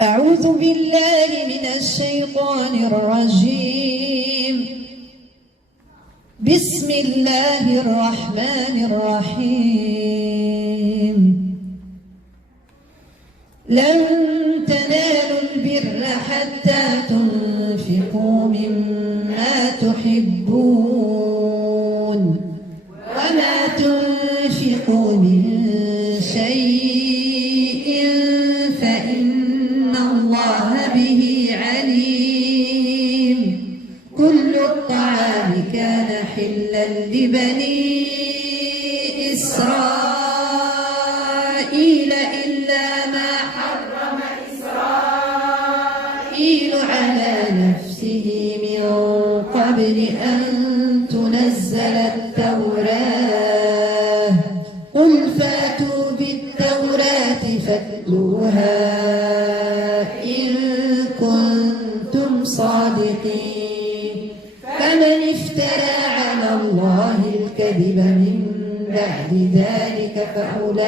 أعوذ بالله من الشيطان الرجيم. بسم الله الرحمن الرحيم. لن تنالوا البر حتى تنفقوا مما تحبون وما تنفقوا من شيء فإن الله به عليم. كل الطعام كان حلا لبني إسرائيل إلا ما حرم إسرائيل على نفسه من قبل أن تنزل التوراة. قل فاتوا بالتوراة فاتلوها إن كنتم صادقين. فمن افترى على الله الكذب من بعد ذلك فأولئك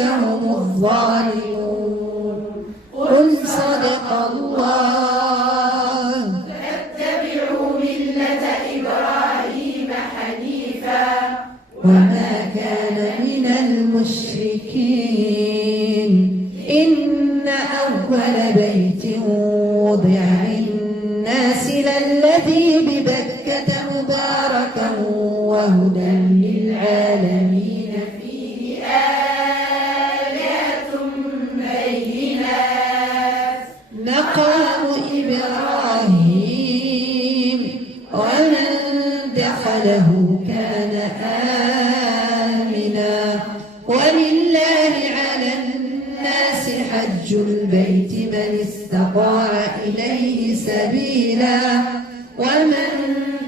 هم الظالمون. قل صدق الله. فاتبعوا ملة إبراهيم حنيفا وما كان من المشركين. إن أول بيت وضع للناس للذي ببكة مباركا وهدى للعالمين. فيه آيات بينات مقام إبراهيم ومن دخله كان آمنا. ولله على الناس حج البيت من استطاع إليه سبيلا ومن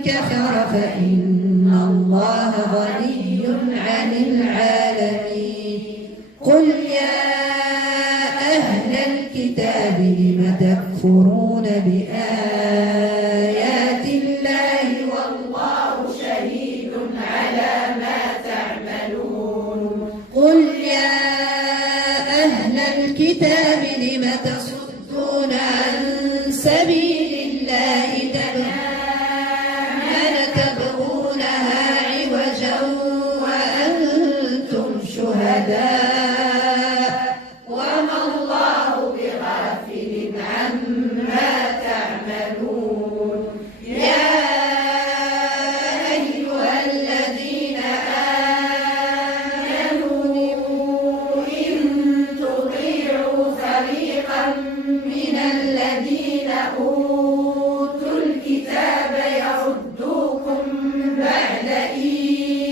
كفر فإن الله غني عن العالمين. قل يا أهل الكتاب لم تكفرون بآيات الله والله شهيد على ما تعملون. قل يا أهل الكتاب لم تصدون عن سبيل الله تبغونها عوجا وأنتم شهداء وما الله بغافل عما تعملون. يا أيها الذين آمنوا إن تطيعوا فريقا من الذين أوتوا الكتاب يردوكم بعد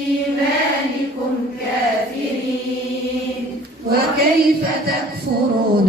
إيمانكم كافرين. وكيف تكفرون